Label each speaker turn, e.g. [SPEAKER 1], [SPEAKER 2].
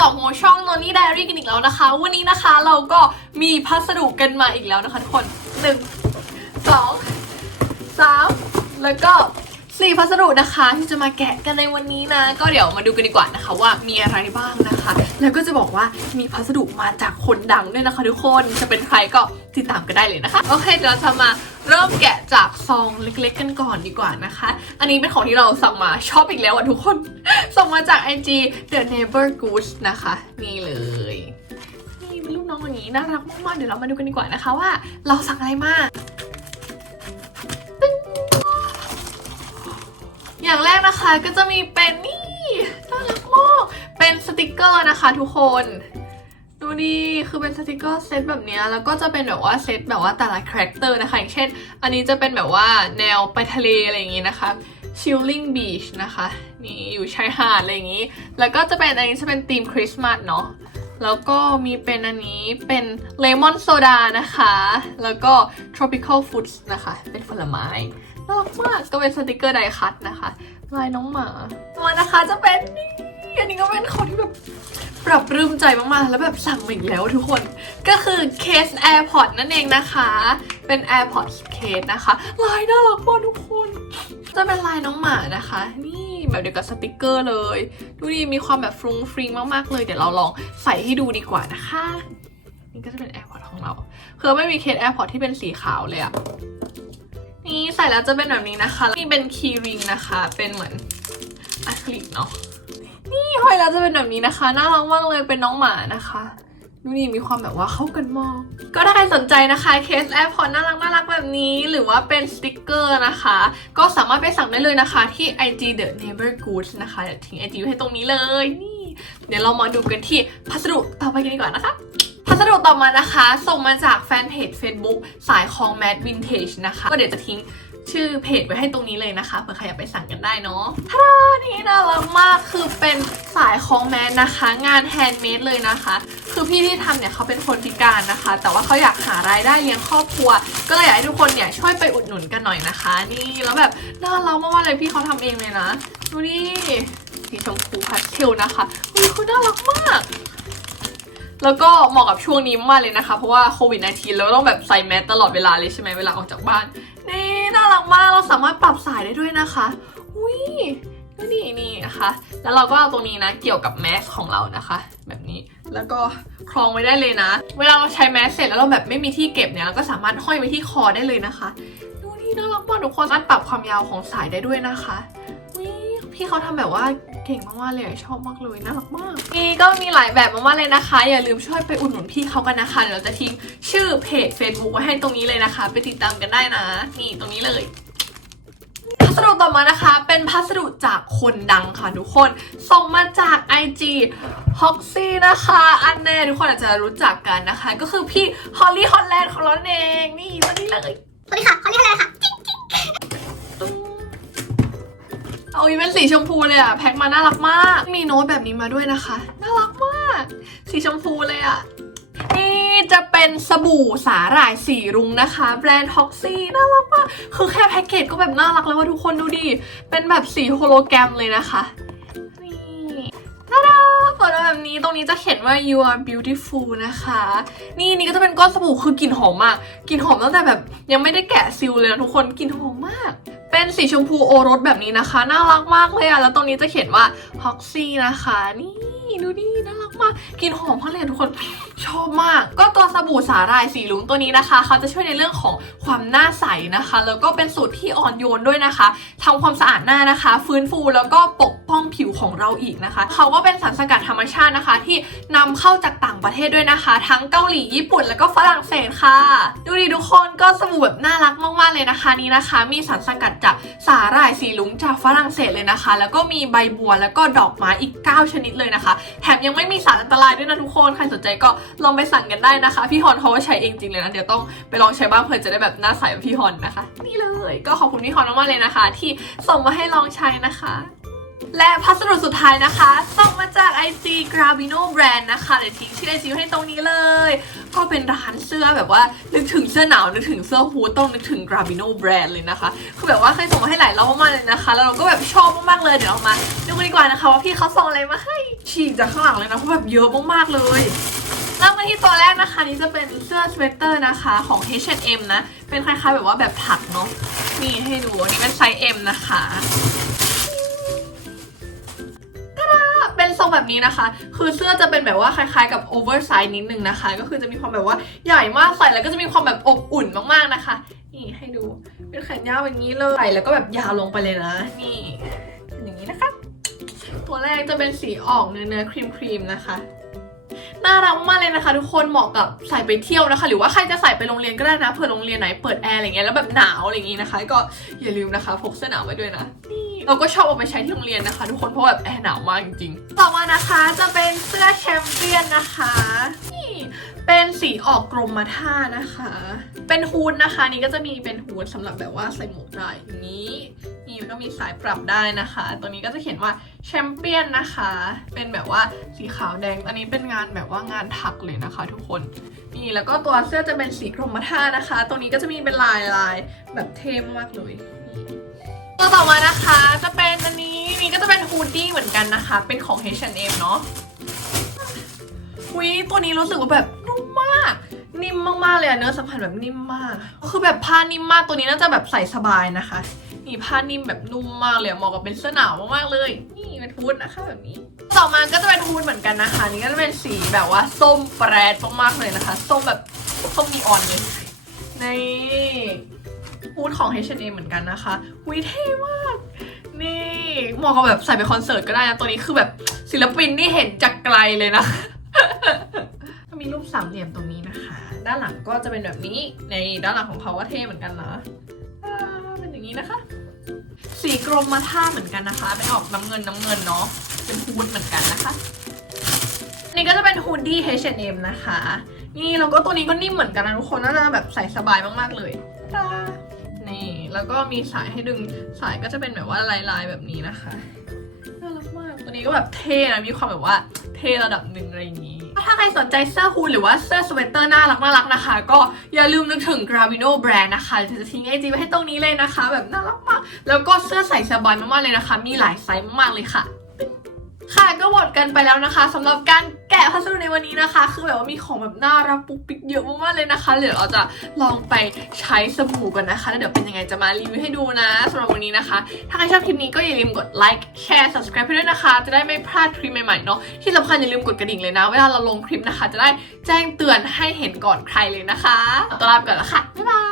[SPEAKER 1] กล่องโมช่องนนนี่ไดอารี่กันอีกแล้วนะคะ วันนี้นะคะเราก็มีพัสดุกันมาอีกแล้วนะคะทุกคนหนึ่งสองสามแล้วก็สี่พัสดุนะคะที่จะมาแกะกันในวันนี้นะ ก็เดี๋ยวมาดูกันดีกว่านะคะ ว่ามีอะไรบ้างนะคะ แล้วก็จะบอกว่ามีพัสดุมาจากคนดังด้วยนะคะ ทุกคนจะเป็นใครก็ติดตามกันได้เลยนะคะ โอเคเดี๋ยวเราจะมา เริ่มแกะจากซองเล็กๆกันก่อนดีกว่านะคะ อันนี้เป็นของที่เราสั่งมาชอบอีกแล้วอะทุกคนส่งมาจาก IG The Neighbor Goose นะคะ นี่เลยนี่เป็นลูกน้องอย่างนี้น่ารักมากๆเดี๋ยวเรามาดูกันดีกว่านะคะว่า เราสั่งอะไรมาตึ้งอย่างแรกนะคะก็จะมีเป็นนี่น่ารักมากเป็นสติกเกอร์นะคะทุกคน ดูดิ คือเป็นสติกเกอร์เซตแบบนี้แล้วก็จะเป็นแบบว่าเซตแบบว่าแต่ละคาแรคเตอร์นะคะ อย่างเช่น อันนี้จะเป็นแบบว่าแนวไปทะเลอะไรอย่างงี้นะคะ Chilling Beach นะคะ นี่อยู่ชายหาดอะไรอย่างงี้ แล้วก็จะเป็นอันนี้จะเป็นธีมคริสต์มาสเนาะแล้วก็มีเป็นอันนี้เป็นเลมอนโซดานะคะ แล้วก็ tropical foods นะคะ เป็นผลไม้น่ารักมากก็เป็นสติกเกอร์ไดคัตนะคะ ลายน้องหมา ตัวนะคะจะเป็นนี่ อันนี้ก็เป็นของที่แบบปรับรื้มใจมากๆ แล้วแบบสั่งมาอีกแล้วทุกคน ก็คือเคส AirPod นั่นเองนะคะ เป็น AirPod case นะคะลายน่ารักมากทุกคน จะเป็นลายน้องหมานะคะ นี่แบบเดียวกับสติกเกอร์เลย ดูดิมีความแบบฟรุ้งฟริ้งมากๆเลย เดี๋ยวเราลองใส่ให้ดูดีกว่านะคะ นี่ก็จะเป็น AirPod ของเรา คือไม่มีเคส AirPod ที่เป็นสีขาวเลยอะนี่ใส่แล้วจะเป็นแบบนี้นะคะ นี่เป็นคีย์ริงนะคะ เป็นเหมือนอะคริลิกเนาะ นี่ห้อยแล้วจะเป็นแบบนี้นะคะ น่ารักมากเลยเป็นน้องหมานะคะดูนี่มีความแบบว่าเข้ากันมาก ก็ถ้าใครสนใจนะคะเคสแอร์พอร์ตน่ารักน่ารักแบบนี้ หรือว่าเป็นสติกเกอร์นะคะ ก็สามารถไปสั่งได้เลยนะคะที่ IG The Neighbor Goods นะคะเดี๋ยวทิ้ง IG ไว้ให้ตรงนี้เลยนี่ เดี๋ยวเรามาดูกันที่พัสดุต่อไปกันดีกว่านะคะพัสดุต่อมานะคะ ส่งมาจากแฟนเพจ Facebook สายของ Mad Vintage นะคะ ก็เดี๋ยวจะทิ้ง ชื่อเพจไว้ให้ตรงนี้เลยนะคะเผื่อใครอยากไปสั่งกันได้เนาะทาดานี่น่ารักมากคือเป็นสายของแมสนะคะ งานแฮนด์เมดเลยนะคะ คือพี่ที่ทำเนี่ยเขาเป็นคนพิการนะคะ แต่ว่าเขาอยากหารายได้เลี้ยงครอบครัว ก็เลยอยากให้ทุกคนเนี่ยช่วยไปอุดหนุนกันหน่อยนะคะ นี่แล้วแบบน่ารักมากๆเลยพี่เขาทำเองเลยนะดูนี่สีชมพูพาสเทลนะคะอุ้ยคือน่ารักมากแล้วก็เหมาะกับช่วงนี้มากเลยนะคะ เพราะว่าโควิด -19 แล้วต้องแบบใส่แมสตลอดเวลาเลยใช่ไหมเวลาออกจากบ้าน นี่น่ารักมาก เราสามารถปรับสายได้ด้วยนะคะ อุ้ยก็นี่นี่นะคะ แล้วเราก็เอาตรงนี้นะ เกี่ยวกับแมสของเรานะคะ แบบนี้ แล้วก็คล้องไว้ได้เลยนะ เวลาเราใช้แมสเสร็จแล้วเราแบบไม่มีที่เก็บเนี่ย เราก็สามารถห้อยไว้ที่คอได้เลยนะคะ ดูนี่น่ารักมากทุกคนสามารถปรับความยาวของสายได้ด้วยนะคะ พี่เขาทำแบบว่าเก่งมากๆเลยชอบมากเลยน่ารักมากนี่ก็มีหลายแบบมากๆเลยนะคะ อย่าลืมช่วยไปอุดหนุนพี่เขากันนะคะเดี๋ยวเราจะทิ้งชื่อเพจ Facebook ไว้ให้ตรงนี้เลยนะคะ ไปติดตามกันได้นะ นี่ตรงนี้เลยพัสดุต่อมานะคะ เป็นพัสดุจากคนดังค่ะทุกคน ส่งมาจาก IG h o x y นะคะ อันแน่ทุกคนอาจจะรู้จักกันนะคะ ก็คือพี่ฮอลลี่ฮอลแลนด์ของเราเองนี่ตัวนี้เลย
[SPEAKER 2] สวัสดีค่ะขอเรียกอะไรค่ะ
[SPEAKER 1] เอาอีเป็นสีชมพูเลยอะแพ็คมาน่ารักมาก มีโน้ตแบบนี้มาด้วยนะคะ น่ารักมาก สีชมพูเลยอะนี่จะเป็นสบู่สาหร่ายสีรุ้งนะคะ แบรนด์ท็อกซี่น่ารักมาก คือแค่แพ็กเกจก็แบบน่ารักแล้วว่าทุกคนดูดิ เป็นแบบสีโฮโลแกรมเลยนะคะนี่ตาดาเปิดมาแบบนี้ตรงนี้จะเขียนว่า you are beautiful นะคะ นี่นี่ก็จะเป็นก้อนสบู่คือกลิ่นหอมมากกลิ่นหอมตั้งแต่แบบ ยังไม่ได้แกะซิลเลยนะทุกคนกลิ่นหอมมาก เป็นสีชมพูโอรสแบบนี้นะคะ น่ารักมากเลยอะแล้วตรงนี้จะเขียนว่าฮอซี่นะคะนี่ ดูดิน่ารักมากกลิ่นหอมมากเลยอะทุกคนชอบมาก ก็ตัวสบู่สาหร่ายสีลุงตัวนี้นะคะ เขาจะช่วยในเรื่องของความหน้าใสนะคะ แล้วก็เป็นสูตรที่อ่อนโยนด้วยนะคะทำความสะอาดหน้านะคะ ฟื้นฟูแล้วก็ปกป้องผิวของเราอีกนะคะ เขาก็เป็นสารสกัดธรรมชาตินะคะ ที่นำเข้าจากต่างประเทศด้วยนะคะ ทั้งเกาหลีญี่ปุ่นแล้วก็ฝรั่งเศสค่ะ ดูดิทุกคนก็สบู่แบบน่ารักมากๆเลยนะคะนี่นะคะ มีสารสกัดจากสาหร่ายสีลุงจากฝรั่งเศสเลยนะคะ แล้วก็มีใบบัวแล้วก็ดอกไม้อีก 9 ชนิดเลยนะคะแถมยังไม่มีสารอันตรายด้วยนะทุกคน ใครสนใจก็ลองไปสั่งกันได้นะคะ พี่ฮอนเขาใช้เองจริงเลยนะ เดี๋ยวต้องไปลองใช้บ้างเพื่อจะได้แบบหน้าใสแบบพี่ฮอนนะคะ นี่เลย ก็ขอบคุณพี่ฮอนมากๆเลยนะคะ ที่ส่งมาให้ลองใช้นะคะ และพัสดุสุดท้ายนะคะส่งมาจาก IG Gravino Brand นะคะเดี๋ยวทิ้งชื่อ IG ไว้ให้ตรงนี้เลย ก็เป็นร้านเสื้อแบบว่านึกถึงเสื้อหนาวนึกถึงเสื้อฮูดต้องนึกถึง Gravino Brand เลยนะคะ คือแบบว่าเคยส่งมาให้หลายรอบมากๆเลยนะคะ แล้วเราก็แบบชอบมากๆเลยเดี๋ยวเรามาดูกันดีกว่านะคะว่าพี่เขาส่งอะไรมาให้ฉีกจากข้างหลังเลยนะเพราะแบบเยอะมากๆเลยเริ่มกันที่ตัวแรกนะคะนี่จะเป็นเสื้อสเวตเตอร์นะคะของ H&M นะเป็นคล้ายๆแบบว่าแบบถักเนาะนี่ให้ดูอันนี้เป็นไซส์ M นะคะ เป็นทรงแบบนี้นะคะ คือเสื้อจะเป็นแบบว่าคล้ายๆกับโอเวอร์ไซส์นิดนึงนะคะ ก็คือจะมีความแบบว่าใหญ่มากใส่แล้วก็จะมีความแบบอบอุ่นมากๆนะคะ นี่ให้ดู เป็นแขนยาวอย่างนี้เลยใส่แล้วก็แบบยาวลงไปเลยนะ นี่เป็นอย่างนี้นะคะ ตัวแรกจะเป็นสีออกเนื้อเนื้อครีมครีมๆนะคะน่ารักมากเลยนะคะ ทุกคนเหมาะกับใส่ไปเที่ยวนะคะ หรือว่าใครจะใส่ไปโรงเรียนก็ได้นะเผื่อโรงเรียนไหนเปิดแอร์อะไรเงี้ยแล้วแบบหนาวอะไรอย่างงี้นะคะ ก็อย่าลืมนะคะพกเสื้อหนาวไว้ด้วยนะนี่ เราก็ชอบเอาไปใช้ที่โรงเรียนนะคะ ทุกคนเพราะแบบแอร์หนาวมากจริงๆ ต่อมานะคะจะเป็นเสื้อแชมเปี้ยนนะคะนี่เป็นสีออกกรมท่านะคะ เป็นฮูดนะคะ นี่ก็จะมีเป็นฮูดสำหรับแบบว่าใส่หมวกได้อย่างนี้นี่มันก็มีสายปรับได้นะคะ ตัวนี้ก็จะเขียนว่าแชมเปี้ยนนะคะ เป็นแบบว่าสีขาวแดง อันนี้เป็นงานแบบว่างานถักเลยนะคะ ทุกคน นี่แล้วก็ตัวเสื้อจะเป็นสีกรมท่านะคะ ตัวนี้ก็จะมีเป็นลายลายแบบเท่มากเลยนี่ ตัวต่อมานะคะจะเป็นอันนี้นี่ก็จะเป็นฮูดดี้เหมือนกันนะคะ เป็นของ H&M เนาะหุยตัวนี้รู้สึกว่าแบบนุ่มมาก นิ่มมากๆเลยอะเนื้อสัมผัสแบบนิ่มมากคือแบบผ้านิ่มมากตัวนี้น่าจะแบบใส่สบายนะคะ นี่ผ้านิ่มแบบนุ่มมากเลยเหมาะกับเป็นเสื้อหนาวมากๆเลย นี่เป็นฮูดนะคะแบบนี้ ต่อมาก็จะเป็นฮูดเหมือนกันนะคะ นี่ก็จะเป็นสีแบบว่าส้มแปรดมากๆเลยนะคะ ส้มแบบส้มนีออนเลยนี่ ฮูดของ H&M เหมือนกันนะคะหุยเท่มาก นี่เหมาะกับแบบใส่ไปคอนเสิร์ตก็ได้นะ ตัวนี้คือแบบศิลปินที่เห็นจากไกลเลยนะมีรูปสามเหลี่ยมตรงนี้นะคะ ด้านหลังก็จะเป็นแบบนี้ ในด้านหลังของเขาว่าเท่เหมือนกันนะอ่าเป็นอย่างนี้นะคะ สีกรมมาท่าเหมือนกันนะคะเป็นออกน้ำเงินน้ำเงินเนาะ เป็นฮูดเหมือนกันนะคะ นี่ก็จะเป็นฮูดดี้ H&M นะคะ นี่แล้วก็ตัวนี้ก็นิ่มเหมือนกันนะทุกคนน่าจะแบบใส่สบายมากๆเลยนี่แล้วก็มีสายให้ดึงสายก็จะเป็นแบบว่าลายๆแบบนี้นะคะน่ารักมากตัวนี้ก็แบบเท่นะมีความแบบว่าเท่ระดับหนึ่งอะไรอย่างนี้ถ้าใครสนใจเสื้อฮูดหรือว่าเสื้อสเวตเตอร์น่ารักน่ารักนะคะ ก็อย่าลืมนึกถึง Gravino Brand นะคะจะทิ้งไอจีไว้ให้ตรงนี้เลยนะคะ แบบน่ารักมาก แล้วก็เสื้อใส่สบายมากๆเลยนะคะ มีหลายไซส์มากๆเลยค่ะ ค่ะก็หมดกันไปแล้วนะคะสำหรับการแกะพัสดุในวันนี้นะคะ คือแบบว่ามีของแบบน่ารักปุ๊กปิ๊กเยอะมากๆเลยนะคะเดี๋ยวเราจะลองไปใช้สบู่กันนะคะแล้วเดี๋ยวเป็นยังไงจะมารีวิวให้ดูนะสำหรับวันนี้นะคะ ถ้าใครชอบคลิปนี้ก็อย่าลืมกดไลค์แชร์ subscribe ให้ด้วยนะคะ จะได้ไม่พลาดคลิปใหม่ๆเนาะที่สำคัญอย่าลืมกดกระดิ่งเลยนะ เวลาเราลงคลิปนะคะ จะได้แจ้งเตือนให้เห็นก่อนใครเลยนะคะตลาไปก่อนล้วค่ะบ๊ายบาย